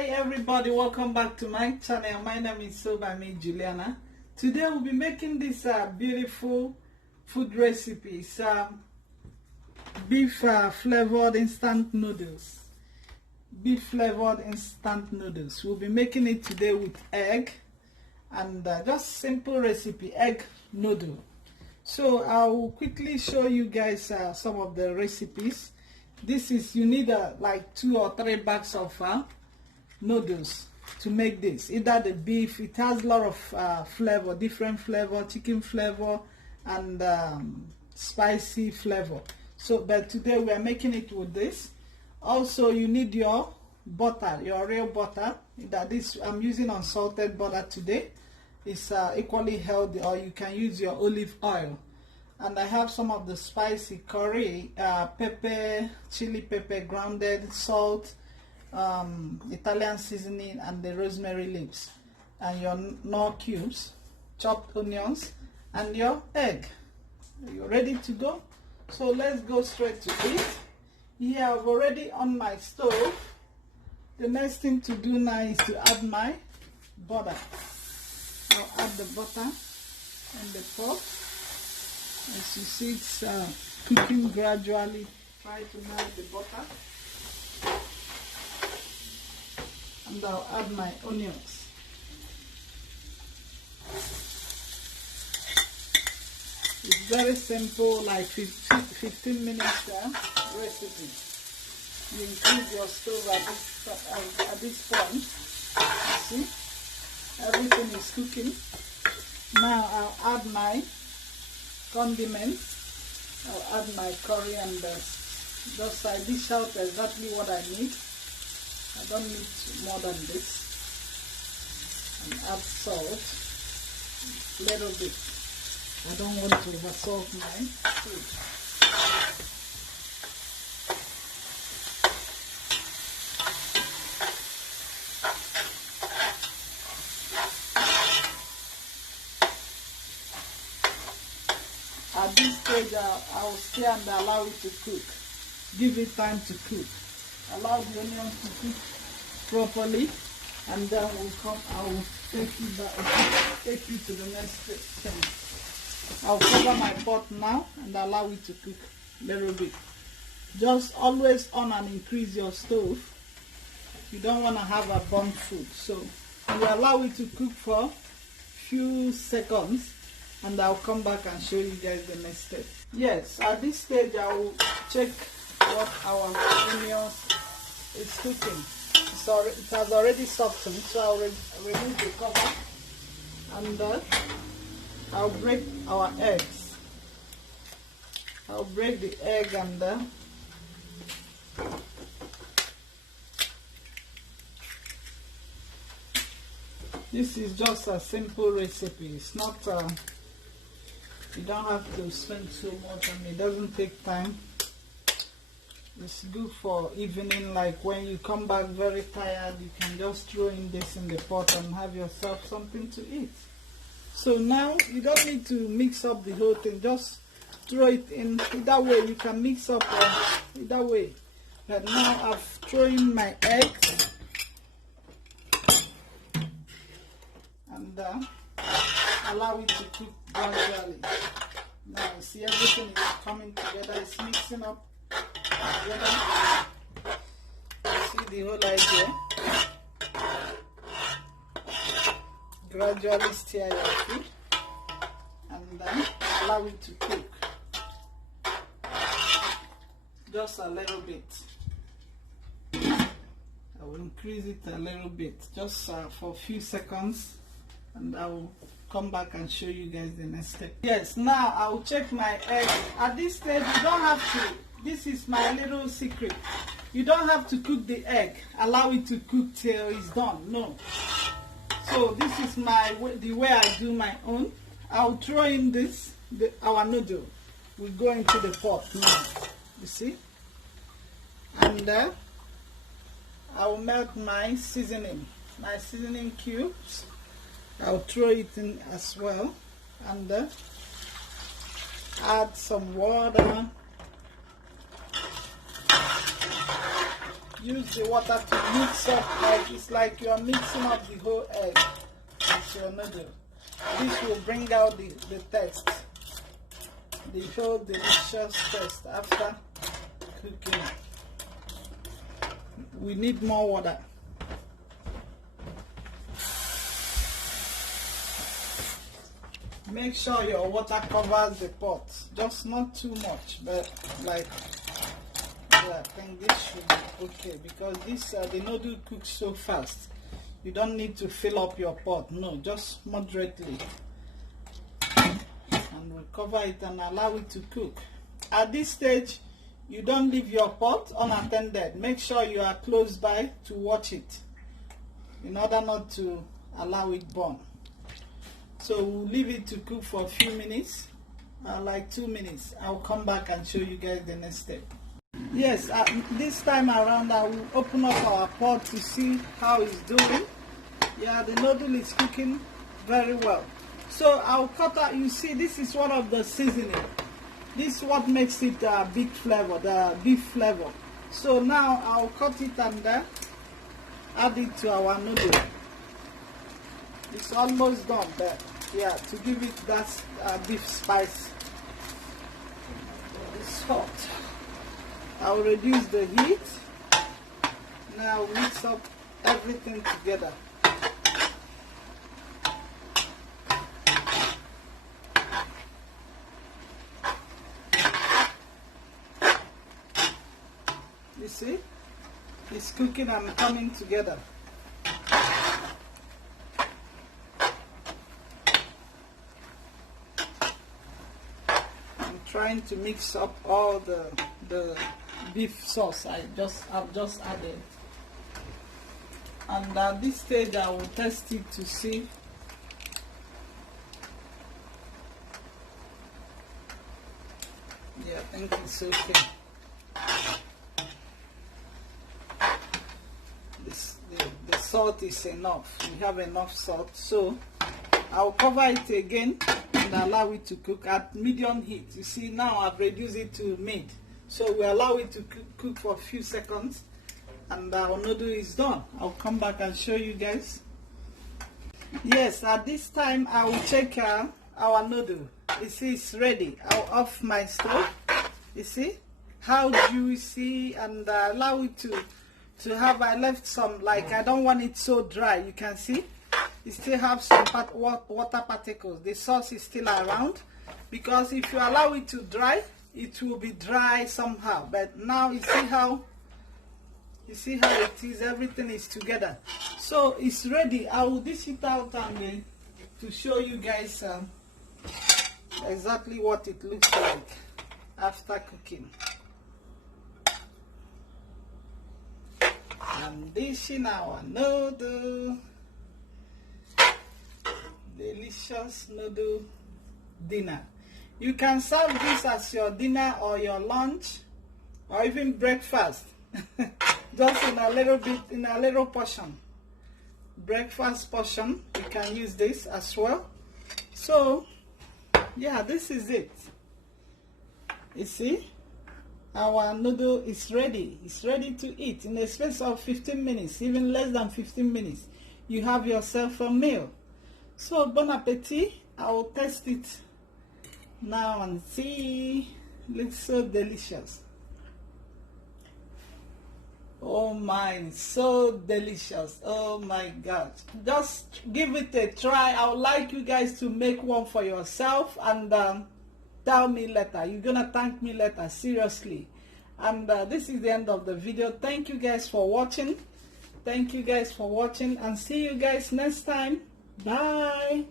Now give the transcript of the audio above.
Hi everybody, welcome back to my channel. My name is Juliana. Today we'll be making this beautiful food recipe. It's beef flavored instant noodles. Beef flavored instant noodles. We'll be making it today with egg and just simple recipe, egg noodle. So I'll quickly show you guys some of the recipes. This is, you need like 2 or 3 bags of noodles to make this. Either the beef, it has a lot of flavor, different flavor, chicken flavor and spicy flavor. So but today we are making it with this. Also you need your butter, your real butter. That is, I'm using unsalted butter today. It's equally healthy, or you can use your olive oil. And I have some of the spicy curry, pepper, chili pepper, grounded salt, Italian seasoning, and the rosemary leaves, and your knorr cubes, chopped onions, and your egg. Are you ready to go? So let's go straight to it. Here I've already on my stove. The next thing to do now is to add my butter. I'll add the butter in the pot. As you see, it's cooking gradually. Try to melt the butter. And I'll add my onions. It's very simple, like 15 minutes recipe. You increase your stove at this point. You see, everything is cooking. Now I'll add my condiments. I'll add my coriander. Just I dish out exactly what I need. I don't need more than this. And add salt, little bit. I don't want to oversalt my food. At this stage, I will stir and allow it to cook. Give it time to cook. Allow the onions to cook properly, and then I will take you to the next thing. I'll cover my pot now and allow it to cook a little bit. Just always on and increase your stove. You don't want to have a burnt food, so you allow it to cook for a few seconds, and I'll come back and show you guys the next step. Yes, at this stage I will check what our onions is cooking. It has already softened, so I'll remove the cover, and I'll break our eggs. I'll break the egg, and this is just a simple recipe. It's not you don't have to spend so much on it. It doesn't take time. It's good for evening, like when you come back very tired, you can just throw in this in the pot and have yourself something to eat. So now you don't need to mix up the whole thing, just throw it in. Either way you can mix up, either way. But now I've thrown in my eggs and allow it to cook gradually. Now you see everything is coming together, it's mixing up together. See the whole idea. Gradually stir your food and then allow it to cook. Just a little bit. I will increase it a little bit, just for a few seconds, and I will come back and show you guys the next step. Yes, now I will check my egg. At this stage, you don't have to. This is my little secret. You don't have to cook the egg. Allow it to cook till it's done. No. So this is the way I do my own. I'll throw in this, our noodle. We go into the pot now. You see? And I will melt my seasoning cubes. I'll throw it in as well, and add some water. use the water to mix up, like it's like you are mixing up the whole egg with your noodle. This will bring out the taste, the whole delicious taste after cooking. We need more water. Make sure your water covers the pot, just not too much, but like, yeah, I think this should be okay, because this the noodle cooks so fast. You don't need to fill up your pot, no, just moderately. And we'll cover it and allow it to cook. At this stage, you don't leave your pot unattended. Make sure you are close by to watch it, in order not to allow it burn. So we'll leave it to cook for a few minutes, like 2 minutes. I'll come back and show you guys the next step. Yes, this time around I will open up our pot to see how it's doing. Yeah, the noodle is cooking very well. So I'll cut out, you see, this is one of the seasoning. This is what makes it big flavor, the beef flavor. So now I'll cut it and add it to our noodle. It's almost done, but yeah, to give it that beef spice. It's hot. I'll reduce the heat. Now mix up everything together. You see, it's cooking and coming together. Trying to mix up all the beef sauce I've just added, and at this stage I will test it to see. Yeah, I think it's okay. The salt is enough. We have enough salt, so I'll cover it again and allow it to cook at medium heat. You see, now I've reduced it to mid, so we allow it to cook for a few seconds, and our noodle is done. I'll come back and show you guys. Yes, at this time I will check our noodle. You see, it's ready. I'll off my stove. You see how juicy, and allow it to have. I left some, like, I don't want it so dry. You can see you still have some water particles. The sauce is still around, because if you allow it to dry, it will be dry somehow. But now you see how it is. Everything is together, so it's ready. I will dish it out and to show you guys exactly what it looks like after cooking. I'm dishing our noodle. Delicious noodle dinner. You can serve this as your dinner or your lunch or even breakfast. Just in a little bit, in a little portion. Breakfast portion, you can use this as well. So yeah, this is it. You see, our noodle is ready. It's ready to eat. In a space of 15 minutes, even less than 15 minutes, you have yourself a meal. So bon appetit. I will test it now and see. Looks so delicious. Oh my, so delicious. Oh my God. Just give it a try. I would like you guys to make one for yourself and tell me later. You're gonna thank me later, seriously. And this is the end of the video. Thank you guys for watching. Thank you guys for watching, and see you guys next time. Bye.